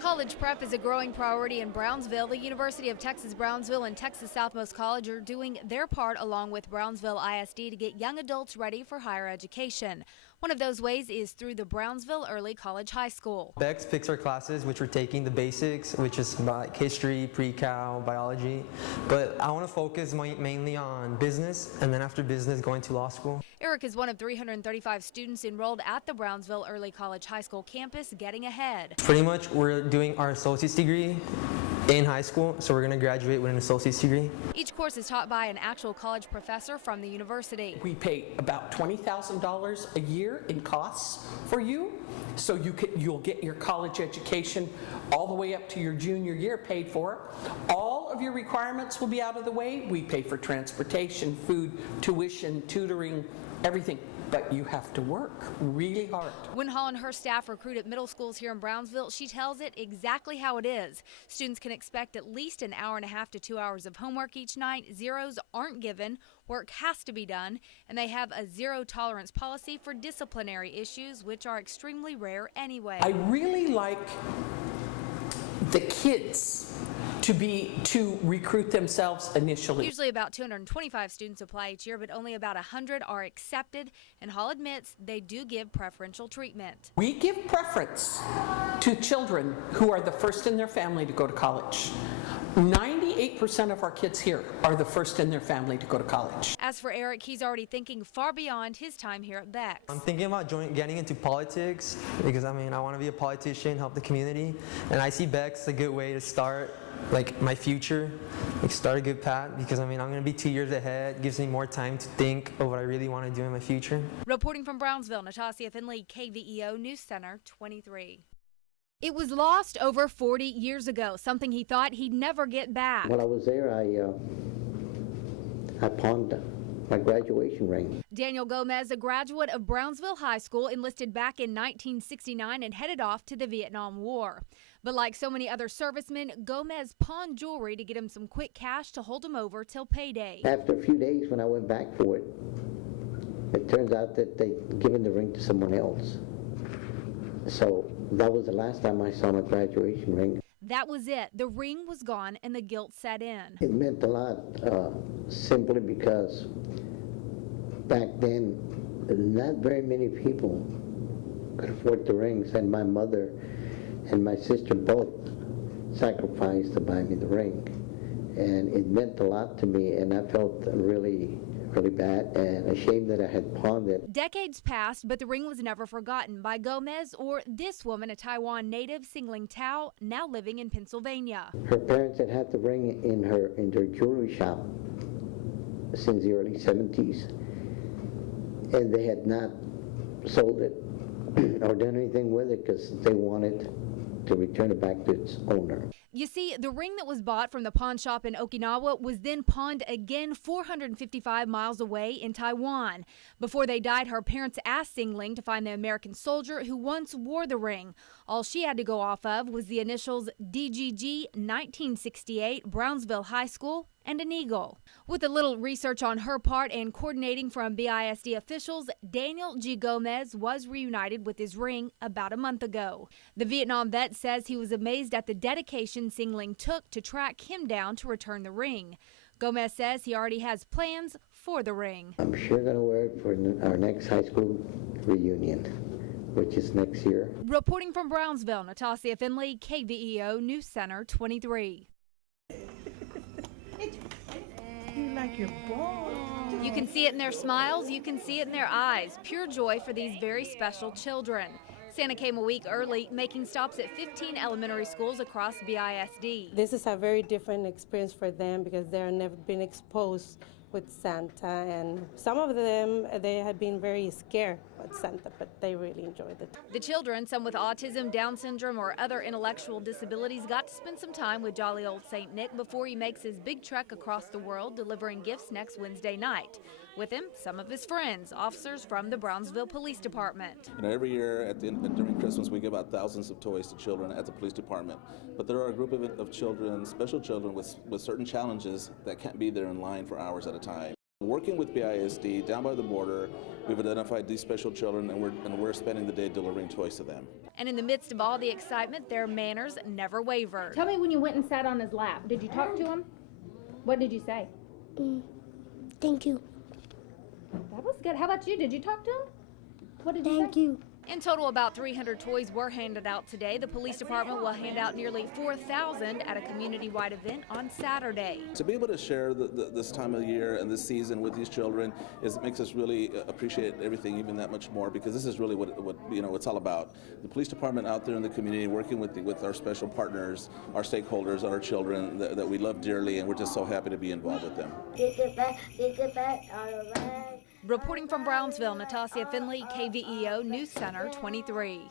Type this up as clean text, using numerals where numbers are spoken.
College prep is a growing priority in Brownsville. The University of Texas Brownsville and Texas Southmost College are doing their part along with Brownsville ISD to get young adults ready for higher education. One of those ways is through the Brownsville Early College High School. Bex picks our classes, which we're taking the basics, which is like history, pre-cal, biology. But I want to focus mainly on business, and then after business, going to law school. Eric is one of 335 students enrolled at the Brownsville Early College High School campus, getting ahead. Pretty much, we're doing our associate's degree in high school, so we're going to graduate with an associate's degree. Each course is taught by an actual college professor from the university. We pay about $20,000 a year in costs for you, so you'll get your college education all the way up to your junior year paid for. All of your requirements will be out of the way. We pay for transportation, food, tuition, tutoring, everything. But you have to work really hard. When Hall and her staff recruit at middle schools here in Brownsville, she tells it exactly how it is. Students can expect at least an hour and a half to 2 hours of homework each night. Zeros aren't given. Work has to be done. And they have a zero tolerance policy for disciplinary issues, which are extremely rare anyway. I really like the kids to recruit themselves initially. Usually about 225 students apply each year, but only about 100 are accepted, and Hall admits they do give preferential treatment. We give preference to children who are the first in their family to go to college. 98% of our kids here are the first in their family to go to college. As for Eric, he's already thinking far beyond his time here at Bex. I'm thinking about getting into politics because I want to be a politician, help the community, and I see Bex a good way to start my future, start a good path, because I'm going to be 2 years ahead. Gives me more time to think of what I really want to do in my future. Reporting from Brownsville, Natasha Finley, KVEO News Center 23. It was lost over 40 years ago, something he thought he'd never get back. While I was there, I pawned my graduation ring. Daniel Gomez, a graduate of Brownsville High School, enlisted back in 1969 and headed off to the Vietnam War. But like so many other servicemen, Gomez pawned jewelry to get him some quick cash to hold him over till payday. After a few days, when I went back for it, it turns out that they'd given the ring to someone else. So that was the last time I saw my graduation ring. That was it. The ring was gone and the guilt set in. It meant a lot, simply because back then, not very many people could afford the rings, and my mother and my sister both sacrificed to buy me the ring. And it meant a lot to me, and I felt really bad and ashamed that I had pawned it. Decades passed, but the ring was never forgotten by Gomez or this woman, a Taiwan native, Singling Tao, now living in Pennsylvania. Her parents had the ring in their jewelry shop since the early 70s, and they had not sold it or done anything with it because they wanted to return it back to its owner. You see, the ring that was bought from the pawn shop in Okinawa was then pawned again 455 miles away in Taiwan. Before they died, her parents asked Singling to find the American soldier who once wore the ring. All she had to go off of was the initials DGG 1968, Brownsville High School, and an eagle. With a little research on her part and coordinating from BISD officials, Daniel G. Gomez was reunited with his ring about a month ago. The Vietnam vet says he was amazed at the dedication Singling took to track him down to return the ring. Gomez says he already has plans for the ring. I'm sure going to wear it for our next high school reunion, which is next year. Reporting from Brownsville, Natasha Finley, KVEO News Center 23. You like your ball. You can see it in their smiles, you can see it in their eyes. Pure joy for these very special children. Santa came a week early, making stops at 15 elementary schools across BISD. This is a very different experience for them because they've never been exposed with Santa, and some of them, they had been very scared with Santa, but they really enjoyed it. The children, some with autism, Down syndrome, or other intellectual disabilities, got to spend some time with jolly old St. Nick before he makes his big trek across the world, delivering gifts next Wednesday night. With him, some of his friends, officers from the Brownsville Police Department. Every year during Christmas, we give out thousands of toys to children at the police department. But there are a group of children, special children with certain challenges that can't be there in line for hours at a time. Working with Bisd down by the border, we've identified these special children, and we're spending the day delivering toys to them. And in the midst of all the excitement, their manners never wavered. Tell me when you went and sat on his lap. Did you talk to him? What did you say? Thank you. That was good. How about you? Did you talk to him? What did you say? Thank you. In total, about 300 toys were handed out today. The police department will hand out nearly 4,000 at a community-wide event on Saturday. To be able to share this time of year and this season with these children makes us really appreciate everything even that much more, because this is really what it's all about. The police department out there in the community working with our special partners, our stakeholders, our children that we love dearly, and we're just so happy to be involved with them. Reporting from Brownsville, Natasha Finley, KVEO News Center 23.